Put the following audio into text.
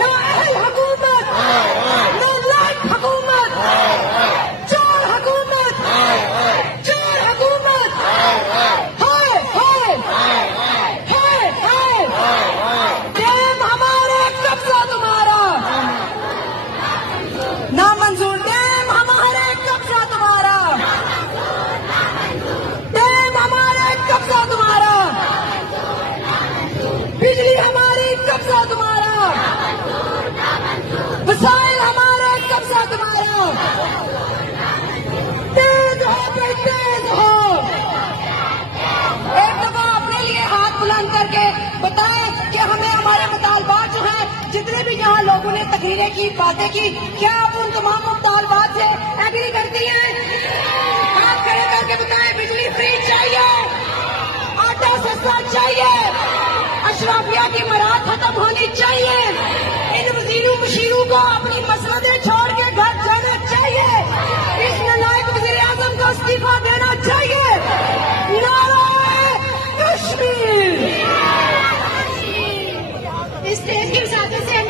No अहल हुकूमत, know like हुकूमत, चोर हुकूमत, चोर हुकूमत, हाय हाय हाय हाय, डैम हमारे कब्जा तुम्हारा ना मंजूर, डैम हमारे कब्जा तुम्हारा, डैम हमारे कब्जा तुम्हारा, बिजली हमारी कब्जा तुम्हारा, वसाइल हमारा कब्जा तुम्हारा, तेज हो भाई तेज हो। एक दफा अपने लिए हाथ बुलंद करके बताएं कि हमें हमारे मुतालबात जो है, जितने भी यहाँ लोगों ने तकरीरें की, बातें की, क्या आप उन तमाम मुतालबात से एग्री करती हैं? हाथ खड़े करके बताएं, बिजली फ्री चाहिए, आटा सस्ता चाहिए, अशराफिया की मराद खत्म होनी चाहिए, इन वजीरों मशीरों को